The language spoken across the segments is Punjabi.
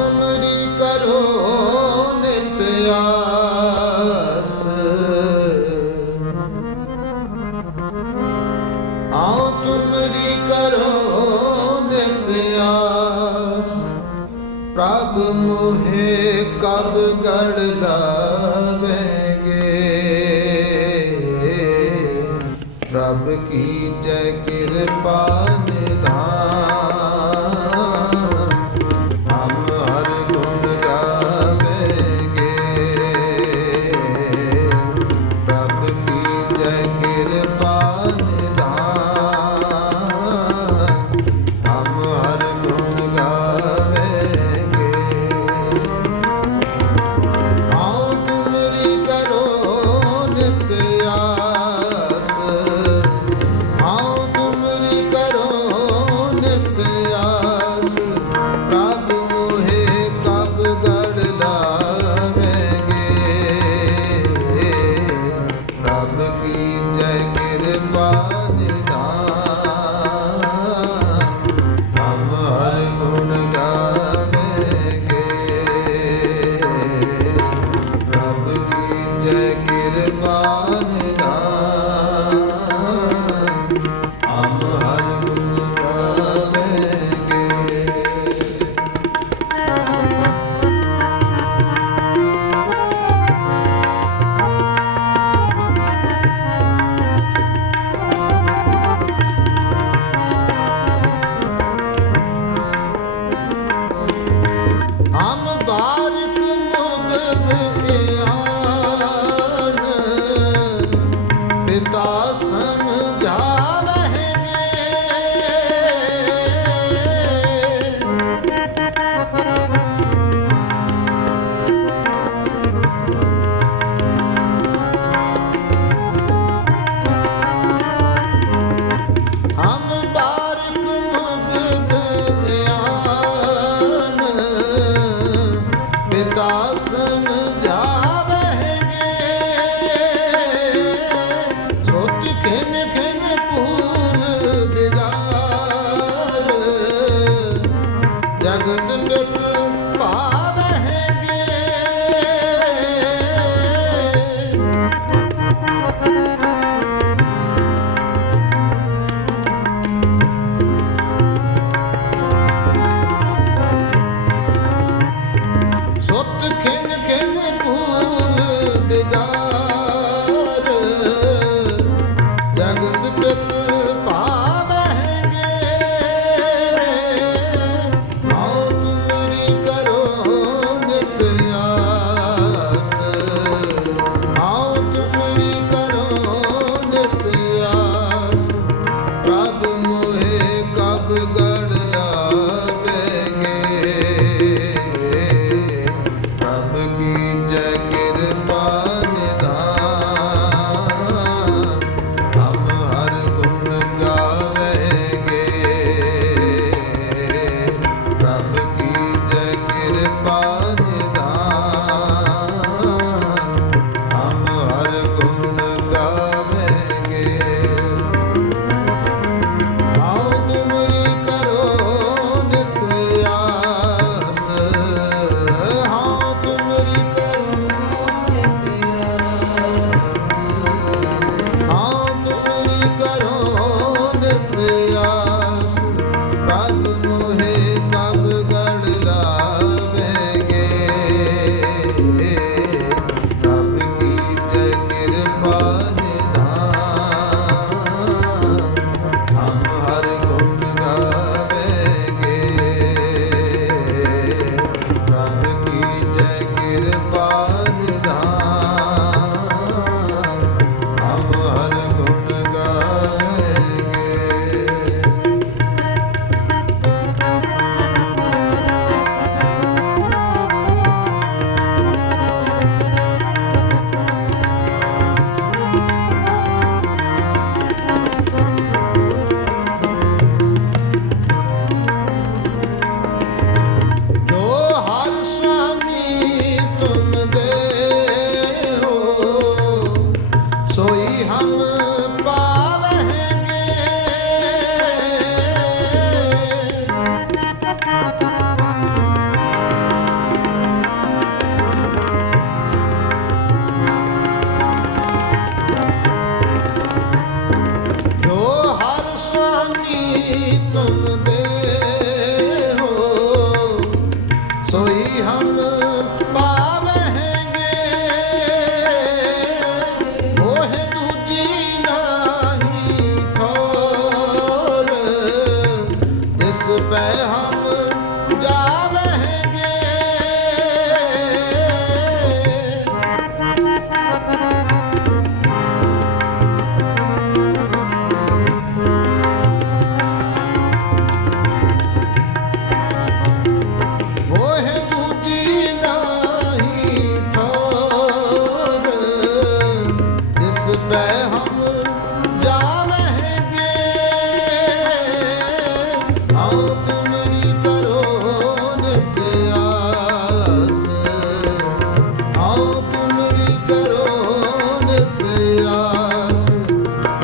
ਤੁਮਰੀ ਕਰੋ ਨਿਤ ਆਓ ਤੁਮਰੀ ਕਰੋ ਨਿਤ ਪ੍ਰਭ ਮੋਹੇ ਕਬ ਗੜ ਲਾਵੇਂਗੇ। ਪ੍ਰਭ ਕੀ ਜੈ ਕਿਰਪਾ ਨਿਧਾਨ।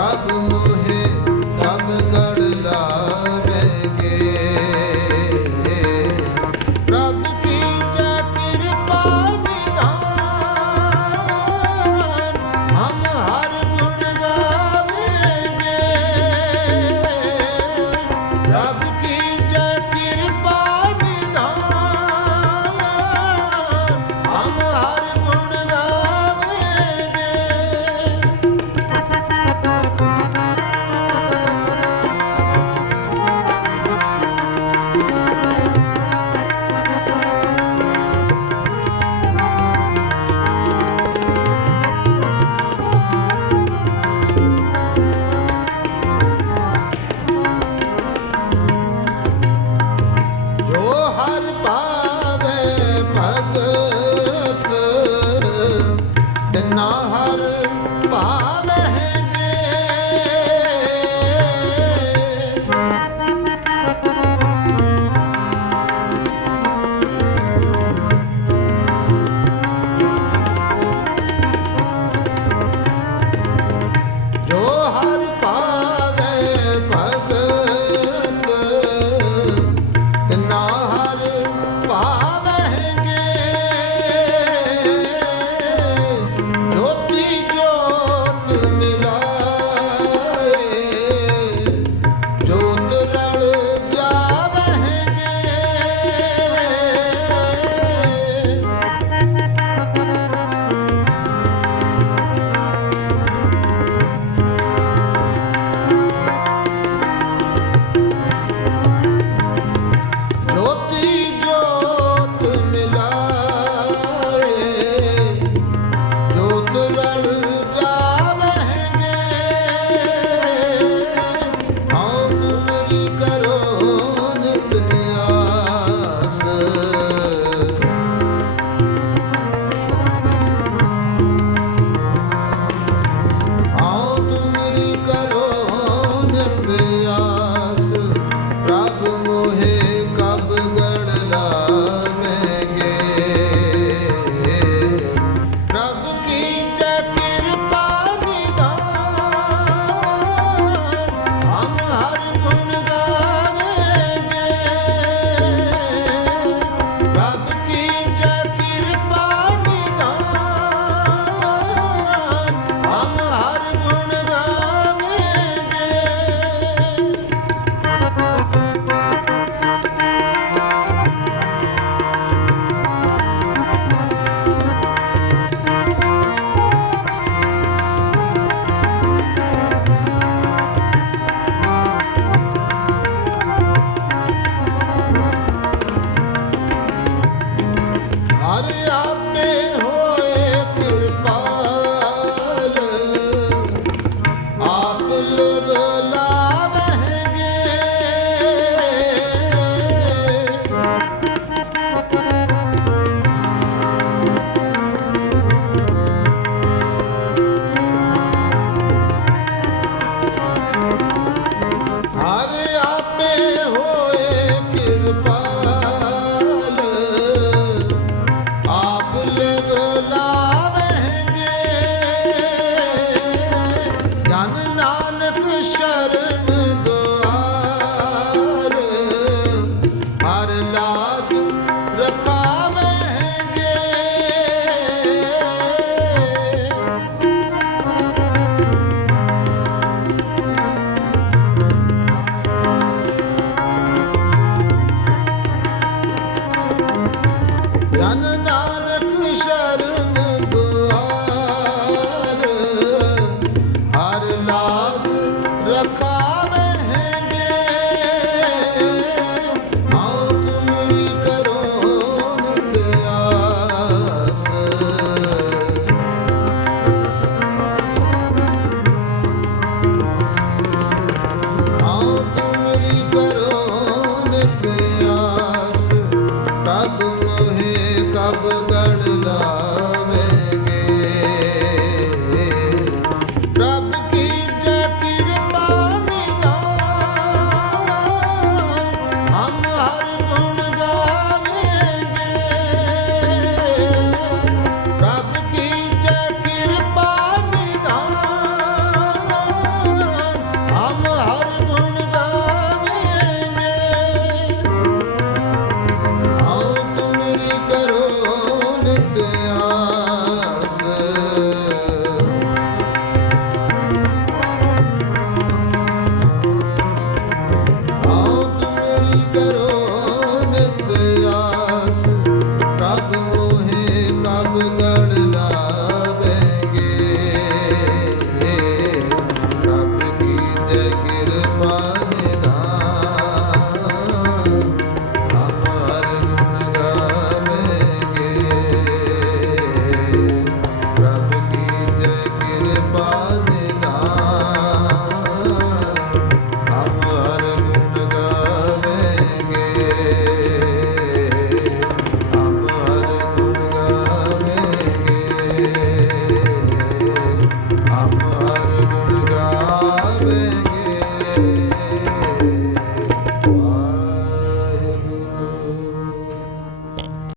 प्रभ